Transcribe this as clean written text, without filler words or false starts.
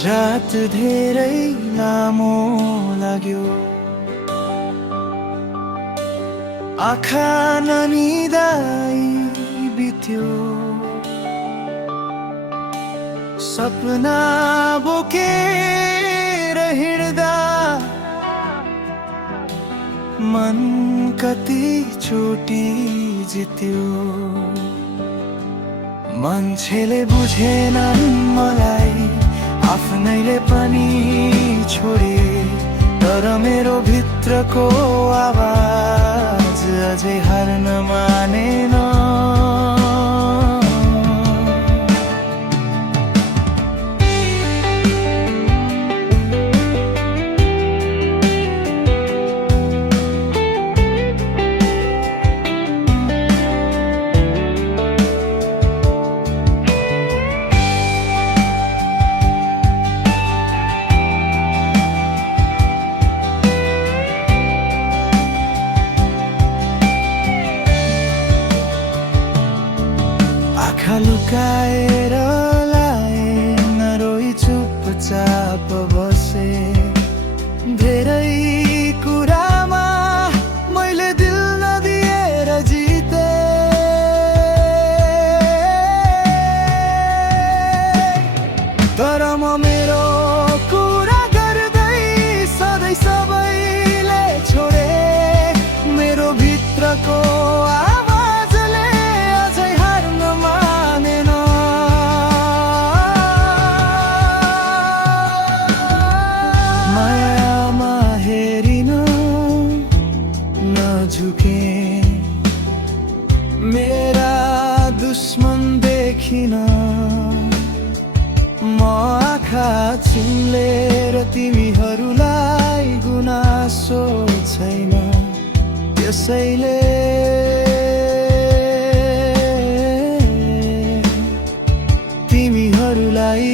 रात धेरै लामो लाग्यो, आँखा ननिदाई बित्यो। सपना बोकेर हिँड्दा मन कति चोटी जित्यो। मान्छेले बुझेनन् मलाई, आफ्नैले पनि छोडे, तर मेरो भित्रको आवाज अझै हार्न मानेन। आँखा लुकाएर लाए, नरोई चुपचाप बसे। धेरै कुरामा मैले दिल नदिएर जिते, तर म मेरो कुरा गर्दै सधैँ सबैले छोडे। मेरो भित्रको झुके, मेरा दुश्मन देखिन। म आँखा चिम्लेर तिमीहरूलाई गुनासो छैन, त्यसैले तिमीहरूलाई